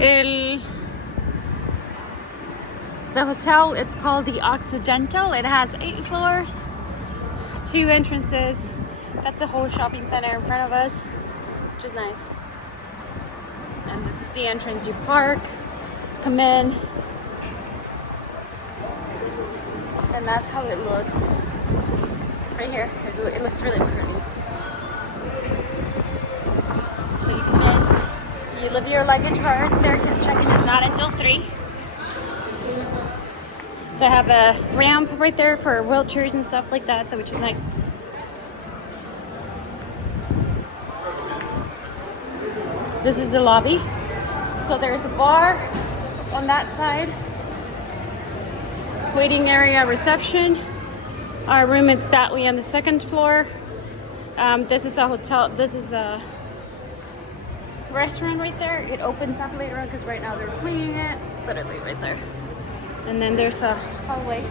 El The hotel, it's called the Occidental. It has 8 floors, 2 entrances. That's a whole shopping center in front of us, which is nice. And this is the entrance. You park, come in, and that's how it looks. Right here, it looks really pretty. So you come in, you leave your luggage right there because check-in is not until 3. They have a ramp right there for wheelchairs and stuff like that, so which is nice. This is the lobby. So there's a bar on that side. Waiting area, reception. Our room is that way on the 2nd floor. This is a hotel. This is a restaurant right there. It opens up later on because right now they're cleaning it. Literally right there. And then there's a hallway.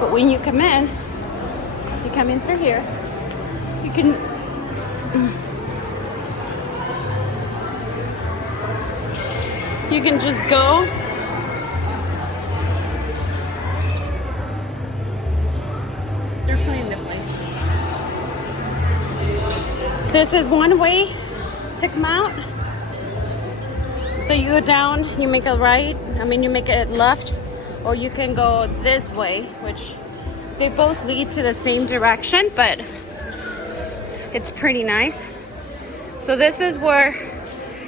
But when you come in through here, you can just go. They're cleaning the place. This is one way to come out. So you go down, you make a right, you make a left, or you can go this way, which they both lead to the same direction, but it's pretty nice. So this is where,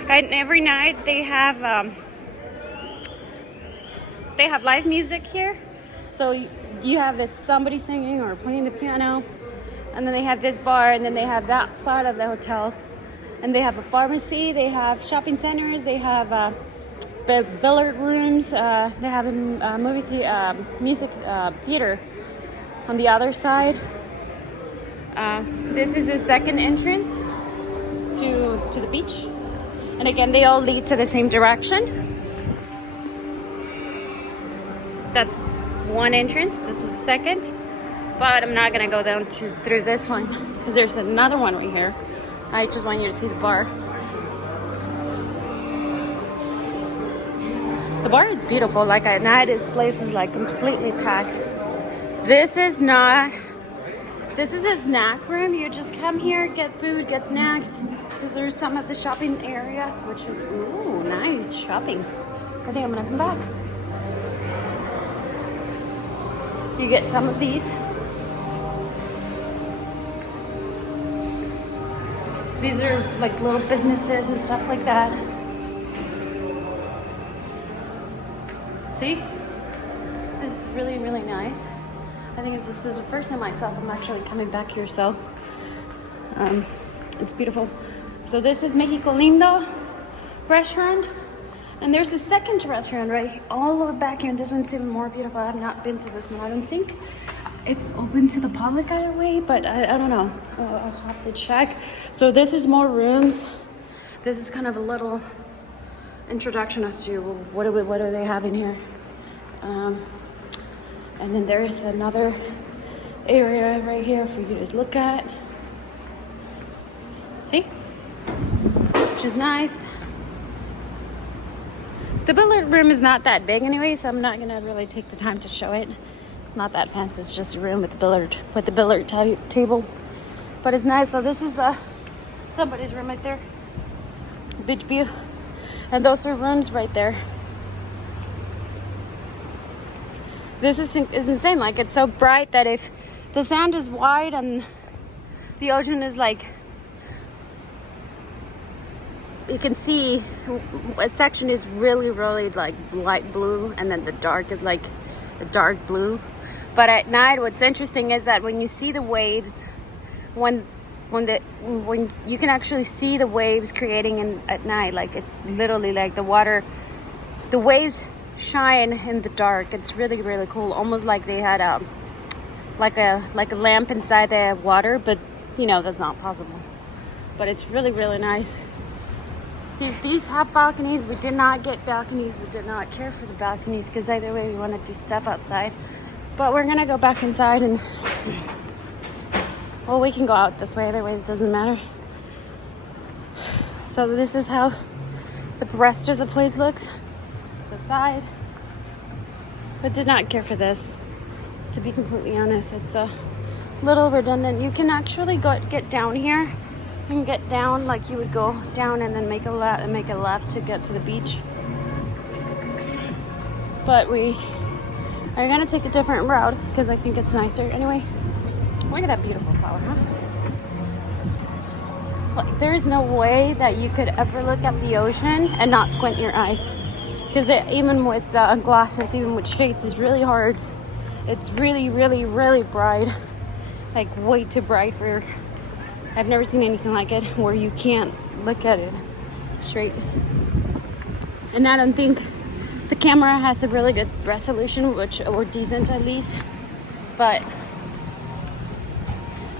and every night they have live music here. So you have somebody singing or playing the piano, and then they have this bar, and then they have that side of the hotel. And they have a pharmacy, they have shopping centers, they have billiard rooms, they have a music theater on the other side. This is the second entrance to the beach. And again, they all lead to the same direction. That's one entrance, this is the second. But I'm not gonna go down through this one because there's another one right here. I just want you to see the bar. The bar is beautiful. Like at night, this place is like completely packed. This is a snack room. You just come here, get food, get snacks. These are some of the shopping areas, which is, ooh, nice shopping. I think I'm gonna come back. You get some of these. These are like little businesses and stuff like that. See? This is really, really nice. I think this is the first time myself I'm actually coming back here, so it's beautiful. So this is Mexico Lindo restaurant. And there's a second restaurant right all the way back here, and this one's even more beautiful. I have not been to this one. I don't think it's open to the public either way, but I don't know. I'll have to check. So this is more rooms. This is kind of a little introduction as to what do they have in here. And then there's another area right here for you to look at. See? Which is nice. The billiard room is not that big anyway, so I'm not gonna really take the time to show it. It's not that fancy. It's just a room with the billiard table, but it's nice. So this is somebody's room right there, beach view, and those are rooms right there. This is insane. Like, it's so bright that if the sand is white and the ocean is like, you can see a section is really, really like light blue, and then the dark is like a dark blue. But at night, what's interesting is that when you see the waves, when you can actually see the waves creating at night, like it literally, like the waves shine in the dark. It's really, really cool. Almost like they had like a lamp inside the water, but that's not possible. But it's really, really nice. These have balconies. We did not get balconies. We did not care for the balconies because either way we wanted to do stuff outside. But we're gonna go back inside and Well, we can go out this way. Either way, it doesn't matter. So this is how the rest of the place looks. The side. But did not care for this. To be completely honest, it's a little redundant. You can actually get down here. You can get down like you would go down and then make a left to get to the beach. But we are gonna take a different route because I think it's nicer. Anyway, look at that beautiful flower, huh? Like, there's no way that you could ever look at the ocean and not squint your eyes. Because even with glasses, even with shades, it's really hard. It's really, really, really bright. Like way too bright for... I've never seen anything like it where you can't look at it straight. And I don't think the camera has a really good resolution, or decent at least. But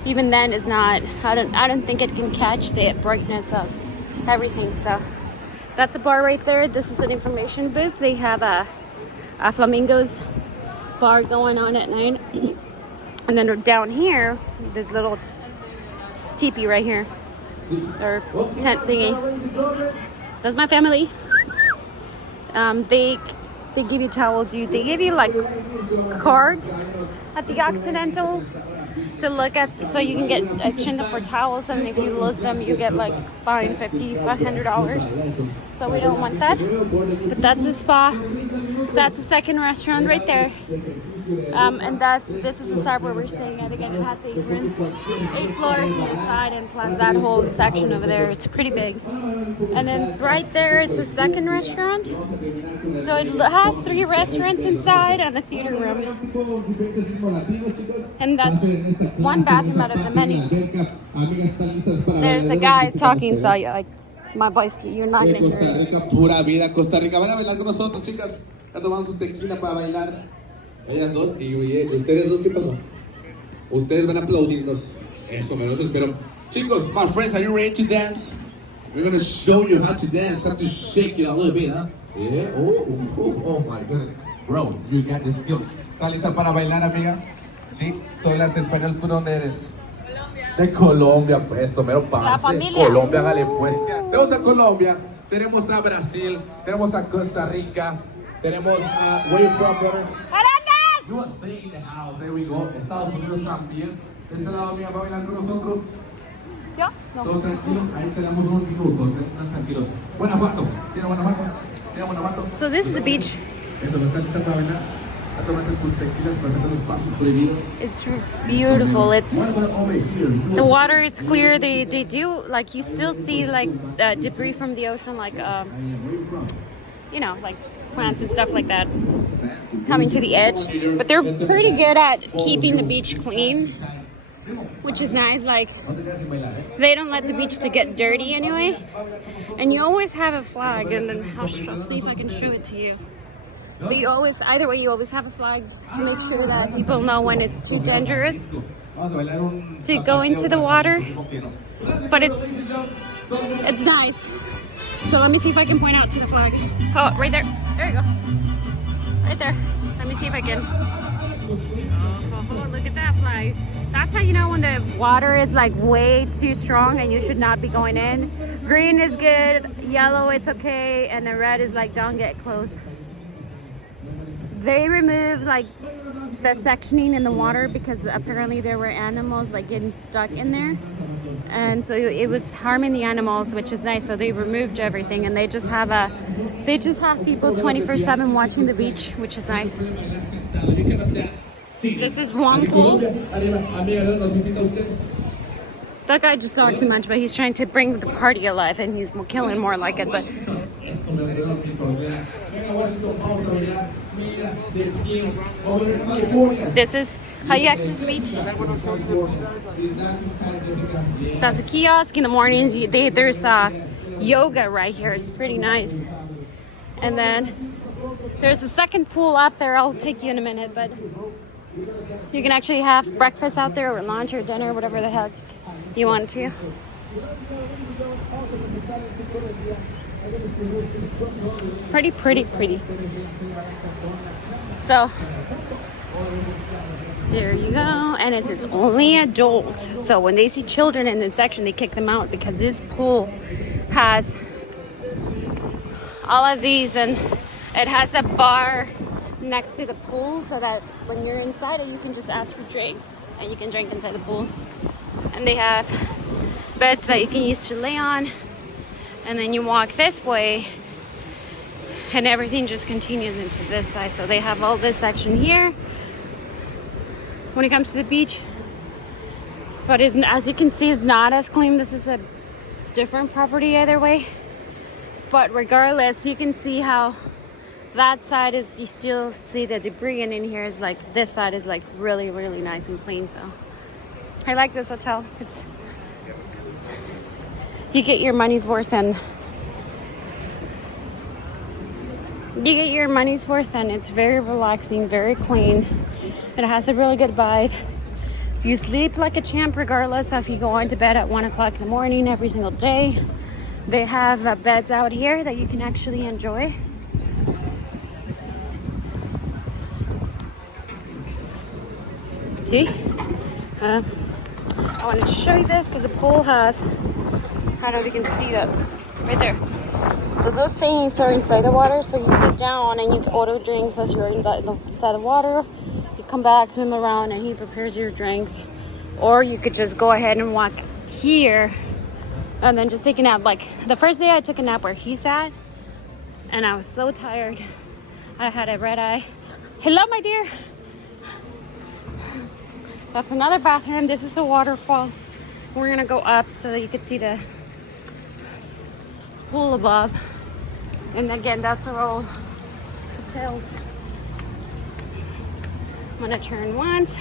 even then, is not. I don't think it can catch the brightness of everything. So that's a bar right there. This is an information booth. They have a flamingos bar going on at night. And then down here, this little teepee right here, or tent thingy. That's my family. They give you towels. They give you like cards at the Occidental to look at, so you can get exchange them for towels, and if you lose them, you get like fine $100. So we don't want that. But that's a spa. That's a second restaurant right there. And this is the side where we're staying at. Again, it has 8 rooms, 8 floors inside, and plus that whole section over there. It's pretty big. And then right there, it's a second restaurant. So it has 3 restaurants inside and a theater room. And that's 1 bathroom out of the many. There's a guy talking, so like my voice, you're not gonna hear it. Costa Rica, pura vida. Costa Rica, van a bailar con nosotros, chicas. Ya tomamos su tequila para bailar. Ellas dos, y oye, ustedes dos, ¿qué pasó? Ustedes van a aplaudirnos. Eso, menos espero. Chicos, my friends, are you ready to dance? We're gonna show you how to dance, how to shake it a little bit, huh? Yeah, oh my goodness. Bro, you got the skills. ¿Estás lista para bailar, amiga? Sí, tú hablas de español, ¿tú dónde eres? De Colombia, pues, eso, mero parce. Colombia, hágale pues. Tenemos a Colombia, tenemos a Brasil, tenemos a Costa Rica, tenemos a... Where you from, brother? USA in the house, there we go. Estados Unidos también. De este lado, amiga, va a bailar con nosotros. ¿Yo? No. Todos tranquilos, ahí tenemos unos minutos, están tranquilos. Guanajuato, ¿sí era Guanajuato? ¿Sí era Guanajuato? So this is the beach. Eso, ¿me están lista para bailar? A tomarte tus tequilas para hacer los pasos prohibidos. It's beautiful. It's the water. It's clear. They do, like, you still see like debris from the ocean, like you know, like plants and stuff like that coming to the edge. But they're pretty good at keeping the beach clean, which is nice. Like, they don't let the beach to get dirty anyway. And you always have a flag, and then I'll see if I can show it to you. But you always, either way, you always have a flag to make sure that people know when it's too dangerous to go into the water. But it's nice. So let me see if I can point out to the flag. Oh, right there. There you go. Right there. Let me see if I can. Oh, look at that flag. That's how you know when the water is like way too strong and you should not be going in. Green is good, yellow it's okay, and the red is like don't get close. They removed like the sectioning in the water because apparently there were animals like getting stuck in there, and so it was harming the animals, which is nice. So they removed everything, and they just have people 24/7 watching the beach, which is nice. This is one pool. That guy just talks too much, but he's trying to bring the party alive, and he's killing more like it. But this is how you access the beach. That's a kiosk in the mornings. There's yoga right here. It's pretty nice. And then there's a second pool up there. I'll take you in a minute, but you can actually have breakfast out there, or lunch, or dinner, whatever the heck you want to. It's pretty. So There you go. And it is only adult. So when they see children in this section, they kick them out because this pool has all of these, and it has a bar next to the pool so that when you're inside it, you can just ask for drinks and you can drink inside the pool. And they have beds that you can use to lay on, and then you walk this way and everything just continues into this side. So they have all this section here when it comes to the beach, but as you can see, it's not as clean. This is a different property either way, but regardless, you can see how that side is, you still see the debris, and in here is like, this side is like really, really nice and clean. So I like this hotel. It's, you get your money's worth, and it's very relaxing, very clean. It has a really good vibe. You sleep like a champ regardless of if you go into bed at 1 o'clock in the morning every single day. They have beds out here that you can actually enjoy. See? I wanted to show you this because the pool has, I don't know if you can see that right there. So those things are inside the water, so you sit down and you order drinks as you're inside the water. You come back, swim around, and he prepares your drinks. Or you could just go ahead and walk here and then just take a nap. Like the first day I took a nap where he sat, and I was so tired. I had a red eye. Hello, my dear. That's another bathroom. This is a waterfall. We're gonna go up so that you can see the pool above. And again, that's our old hotels. I'm gonna turn once.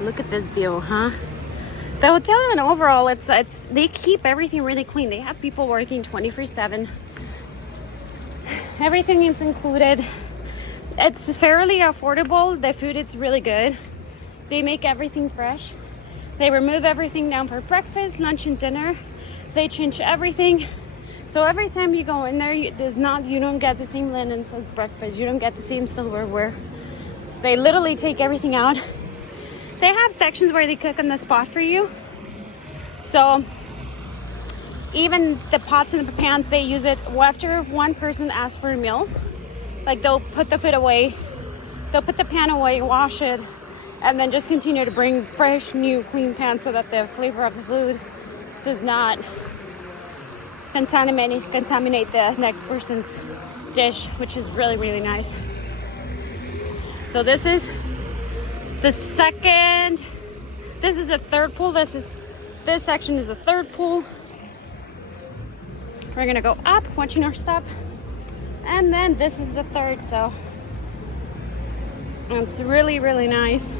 Look at this view, huh? The hotel, and overall, it's they keep everything really clean. They have people working 24/7. Everything is included. It's fairly affordable. The food is really good. They make everything fresh. They remove everything down for breakfast, lunch, and dinner. They change everything. So every time you go in there, you don't get the same linens as breakfast. You don't get the same silverware. They literally take everything out. They have sections where they cook on the spot for you. So even the pots and the pans, they use it after one person asks for a meal. Like they'll put the food away, they'll put the pan away, wash it, and then just continue to bring fresh, new, clean pans so that the flavor of the food does not contaminate the next person's dish, which is really, really nice. So this is the third pool. This section is the third pool. We're gonna go up, watching our step, and then this is the third. So it's really, really nice.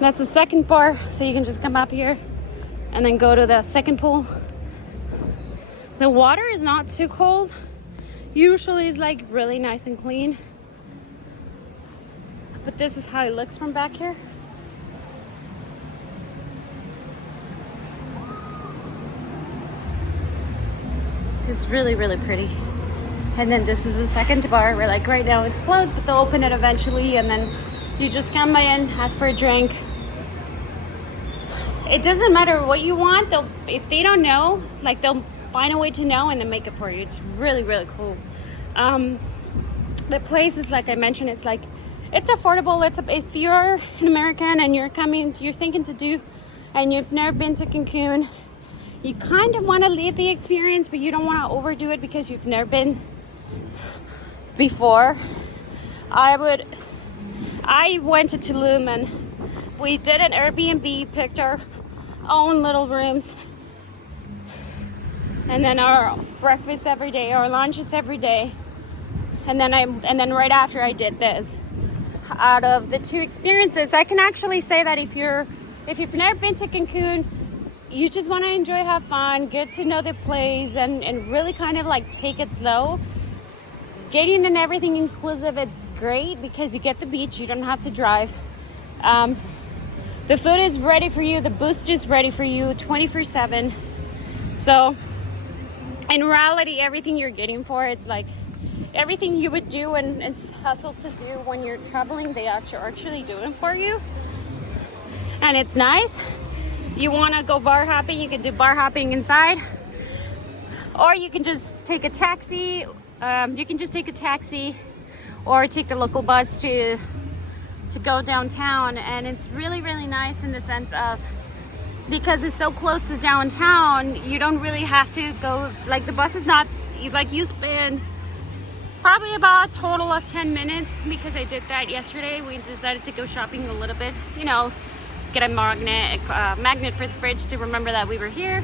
That's the second bar, so you can just come up here and then go to the second pool. The water is not too cold. Usually it's like really nice and clean. But this is how it looks from back here. It's really, really pretty. And then this is the second bar where like right now it's closed, but they'll open it eventually, and then you just come by in, ask for a drink. It doesn't matter what you want. If they don't know, like they'll find a way to know and then make it for you. It's really, really cool. The place is, like I mentioned, it's affordable. If you're an American and you're thinking to do, and you've never been to Cancun, you kind of want to live the experience, but you don't want to overdo it because you've never been before. I went to Tulum and we did an Airbnb, picked our own little rooms, and then our breakfast every day, our lunches every day, and then right after I did this. Out of the two experiences, I can actually say that if you've never been to Cancun, you just want to enjoy, have fun, get to know the place, and really kind of like take it slow. Getting in everything inclusive, it's great because you get the beach, you don't have to drive. The food is ready for you, the boost is ready for you 24/7. So in reality, everything you're getting for it's everything you would do and it's hustle to do when you're traveling, they actually doing for you. And it's nice. You want to go bar hopping, you can do bar hopping inside. Or you can just take a taxi. Or take the local bus to go downtown. And it's really, really nice in the sense of, because it's so close to downtown, you don't really have to go, like the bus is not, like you spend probably about a total of 10 minutes, because I did that yesterday. We decided to go shopping a little bit, you know, get a magnet for the fridge to remember that we were here.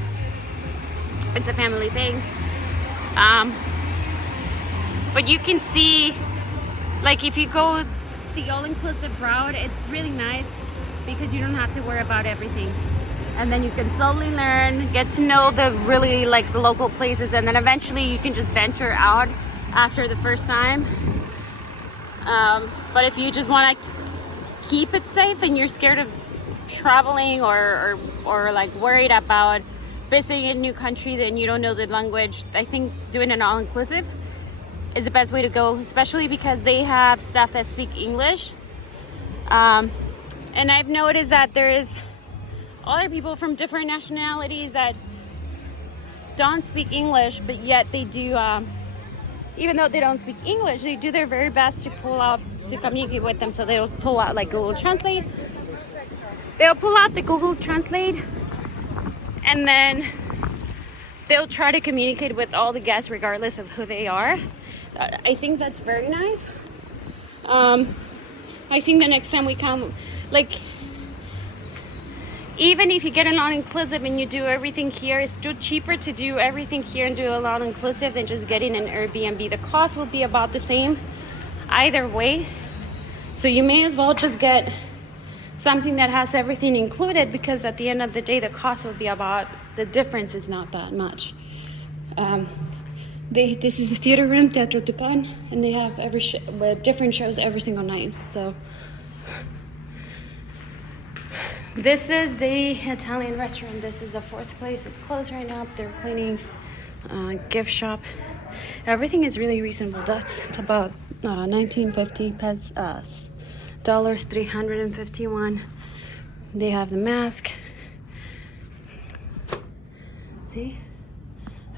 It's a family thing. But you can see, like if you go the all-inclusive route, it's really nice because you don't have to worry about everything. And then you can slowly learn, get to know the really like the local places, and then eventually you can just venture out after the first time. But if you just want to keep it safe and you're scared of traveling or like worried about visiting a new country, then you don't know the language, I think doing an all-inclusive is the best way to go, especially because they have staff that speak English. And I've noticed that there is other people from different nationalities that don't speak English, but yet they do, even though they don't speak English, they do their very best to communicate with them. So they'll pull out like Google Translate. They'll pull out the Google Translate, and then they'll try to communicate with all the guests regardless of who they are. I think that's very nice. I think the next time we come, like, even if you get an all-inclusive and you do everything here, it's still cheaper to do everything here and do a all-inclusive than just getting an Airbnb. The cost will be about the same either way. So you may as well just get something that has everything included, because at the end of the day, the cost will be about, the difference is not that much. This is a theater room, Teatro Tucancun, and they have different shows every single night. So this is the Italian restaurant. This is the fourth place. It's closed right now. They're cleaning. Gift shop. Everything is really reasonable. That's about 1950 pesos, dollars 351. They have the mask. See,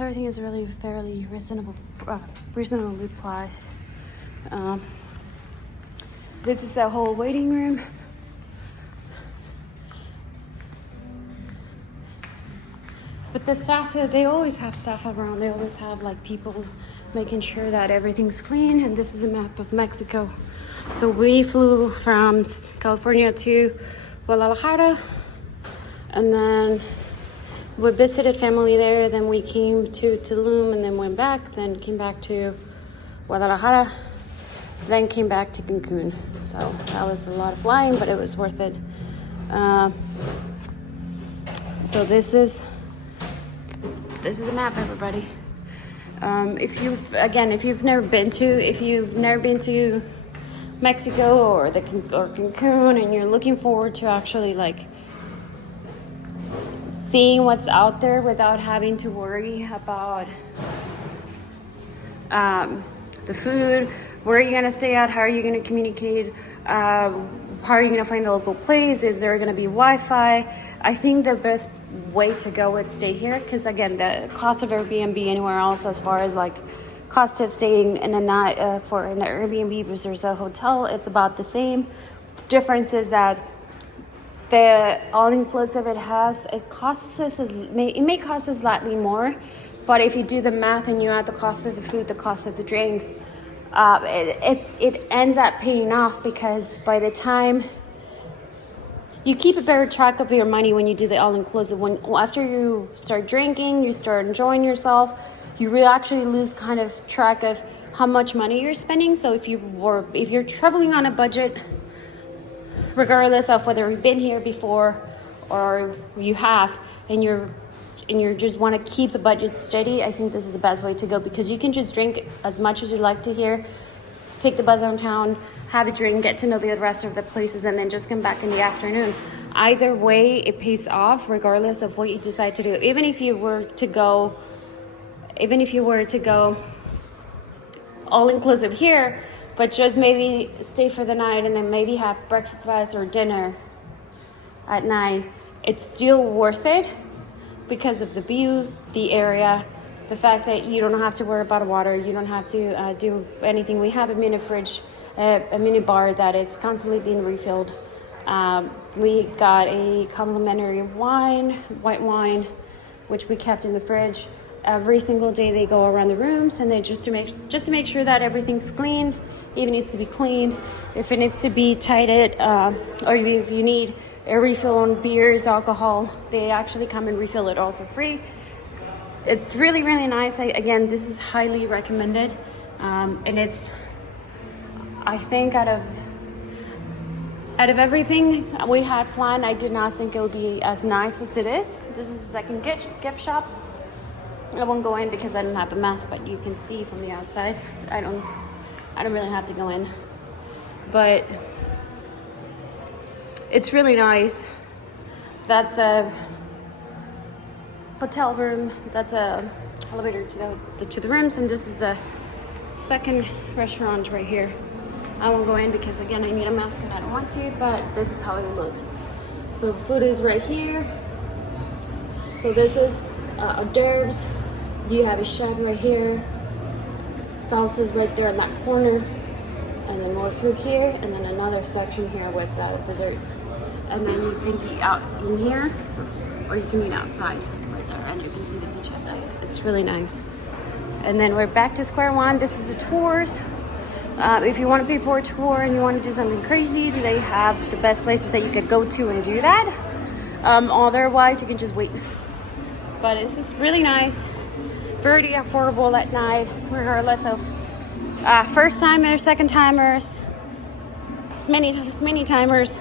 everything is really fairly reasonably priced. This is the whole waiting room. But the staff, they always have staff around. They always have like people making sure that everything's clean. And this is a map of Mexico. So we flew from California to Guadalajara, and then we visited family there. Then we came to Tulum and then went back, then came back to Guadalajara, then came back to Cancun. So that was a lot of flying, but it was worth it. So this is the map, everybody. If you've never been to Mexico or Cancun, and you're looking forward to actually like seeing what's out there without having to worry about the food, where are you gonna stay at, how are you gonna communicate, how are you gonna find the local place, is there gonna be Wi-Fi? I think the best way to go would stay here, because again, the cost of Airbnb anywhere else, as far as like cost of staying in a night for an Airbnb versus a hotel, it's about the same. The difference is that the all-inclusive, it may cost us slightly more, but if you do the math and you add the cost of the food, the cost of the drinks, it ends up paying off, because by the time you keep a better track of your money when you do the all-inclusive. After you start drinking, you start enjoying yourself, you really actually lose kind of track of how much money you're spending. So if you're traveling on a budget, regardless of whether you've been here before or you have, and you just want to keep the budget steady, I think this is the best way to go, because you can just drink as much as you like to here, take the bus downtown, have a drink, get to know the rest of the places, and then just come back in the afternoon. Either way, it pays off regardless of what you decide to do. Even if you were to go all inclusive here, but just maybe stay for the night and then maybe have breakfast or dinner at night, it's still worth it because of the view, the area, the fact that you don't have to worry about water, you don't have to do anything. We have a mini fridge, a mini bar that is constantly being refilled. We got a complimentary wine, white wine, which we kept in the fridge. Every single day they go around the rooms and they just to make sure that everything's clean, if it needs to be cleaned, if it needs to be tighted, or if you need a refill on beers, alcohol, they actually come and refill it all for free. It's really, really nice. Again, this is highly recommended. And it's, I think out of everything we had planned, I did not think it would be as nice as it is. This is a second gift shop. I won't go in because I don't have a mask, but you can see from the outside. I don't really have to go in. But it's really nice. That's the hotel room. That's a elevator to the rooms, and this is the second restaurant right here. I won't go in because again I need a mask and I don't want to, but this is how it looks. So food is right here. So this is hors d'oeuvres. You have a chef right here. Salsa's right there in that corner. And then more food here, and then another section here with desserts. And then you can eat out in here, or you can eat outside right there, and you can see the beach at night. It's really nice. And then we're back to square one. This is the tours. If you want to pay for a tour and you want to do something crazy, they have the best places that you could go to and do that. Otherwise, you can just wait. But this is really nice, very affordable at night, regardless of first timers, second timers, many timers.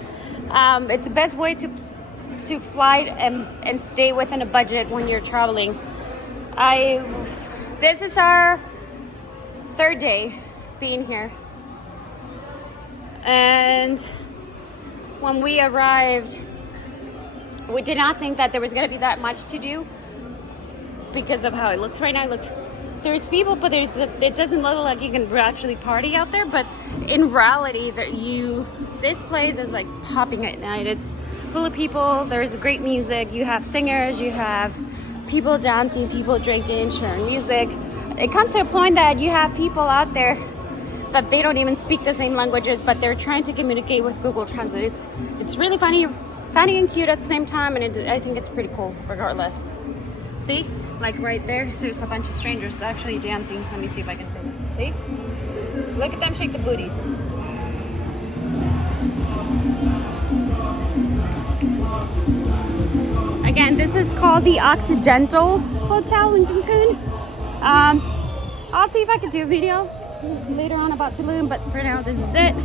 It's the best way to fly and stay within a budget when you're traveling. This is our third day being here, and when we arrived, we did not think that there was going to be that much to do because of how it looks right now. There's people, but it doesn't look like you can actually party out there. But in reality, this place is like popping at night. It's full of people. There's great music. You have singers. You have people dancing, people drinking, sharing music. It comes to a point that you have people out there that they don't even speak the same languages, but they're trying to communicate with Google Translate. It's really funny and cute at the same time, and I think it's pretty cool regardless. See? Like right there, there's a bunch of strangers actually dancing. Let me see if I can see them. See? Look at them shake the booties. Again, this is called the Occidental Hotel in Cancun. I'll see if I can do a video later on about Tulum, but for now, this is it.